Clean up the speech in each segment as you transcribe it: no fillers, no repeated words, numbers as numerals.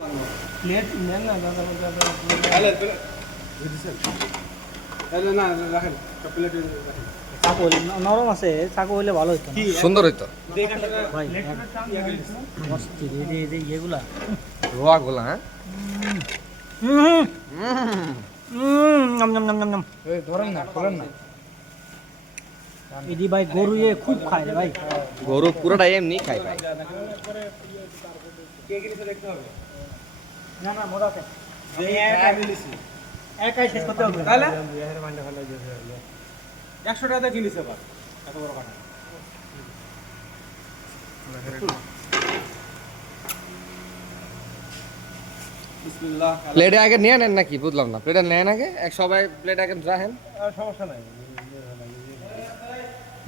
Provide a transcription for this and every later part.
Plate নেন না দাদা না রাখেন সব প্লেট রাখেন। চাকু নরম আছে, চাকু হইলে ভালো হইতো না। সুন্দর হইতো ভাই অস্থির এই যে ইয়েগুলা রোয়া গুলা। হ্যাঁ নম নম নম নম নম। ধরেন না, খোলেন না। এদি ভাই গরু খুব খায় রে ভাই। গরু পুরোটাই এমনি খাই ভাই। না না মোদাতে একাই শেষ করতে হবে তাহলে 100 টাকা কিনিস আবার এত বড় কাটা। বিসমিল্লাহ। প্লেটে আগে নিয়ে নেন নাকি বুঝলাম না, প্লেটে নেন আগে, এক সবাই প্লেট আগে রাখেন। সমস্যা নাই।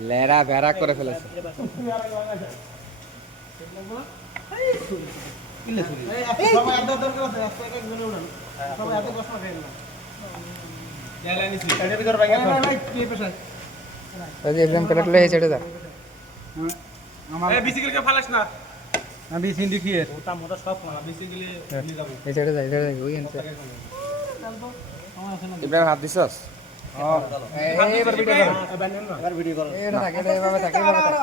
লেরা বেড়া করে ফেলেছে। সবাই এত দরকার আছে এক এক জনে উড়ান সবাই এত কষ্ট করে না জায়গা নিছি এর ভিতর ভাই এখন ভাই কি পেশায় এই যে একদম প্লেট লয়ে ছেড়ে দাও। এই বিসিকেলকে ফালাস না। আমি সিন্ডি ফিয়ে ওটা মোটা সব মারা বিসিকেলে নিয়ে যাব। এই ছেড়ে দাও, ছেড়ে দাও, ওই আনছে। ইব্রাহিম হাত দিছস? এবার ভিডিও করো এবার ভিডিও করো এটা থাক, এটা এভাবে থাক, এভাবে থাক,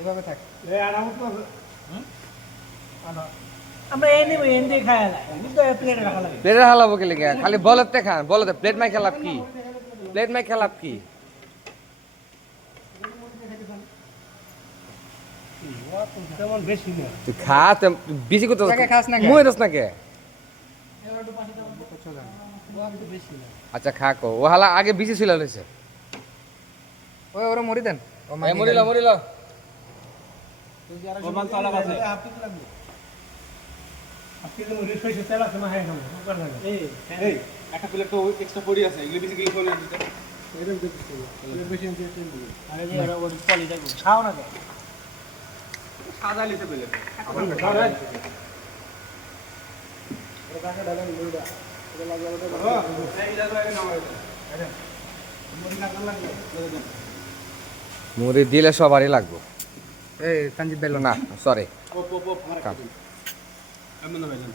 এভাবে থাক। এই আরাম তো আমরা এই নেব এন্ডে খায় না কিন্তু প্লেটে রাখা লাগে প্লেটে হালাবো কি লাগে? খালি বলতে খান, বলতে প্লেট মাই খেলাপ কি? প্লেট মাই খেলাপ কি? তেমন বেশি না তুই খা, বেশি করতে খাস না কে? মুই দস না কে? বেশি না আচ্ছা খা কো, ও হালা আগে বেশি ছিল লইছে। ওই ওরা মরি দেন ও এ মরিলা মরিলা। ওমান তো আলাদা আছে। আপনি তো রিফ্রেশ তেলা কেন হয় না এই এই একটা প্লেট তো এক্সট্রা পড়ি আছে, এগুলো বিসিকেলে ফোন দিতে। এরকম দেখছি প্লেট বেশি আনতে দিই আরে যে ওর পলি দেখো খাও না কে সাদা লিতে প্লেট। আবার খাও রে ওটা কাকে ডালেন লইডা এটা লাগে ওটা এই দাদা এই নাও আরে মুড়ি লাগা লাগবে মুড়ি দিলে সবারই লাগবে। এই সঞ্জিত বেল না সরি। ও আমার কাছে। এমন না ভাইজান।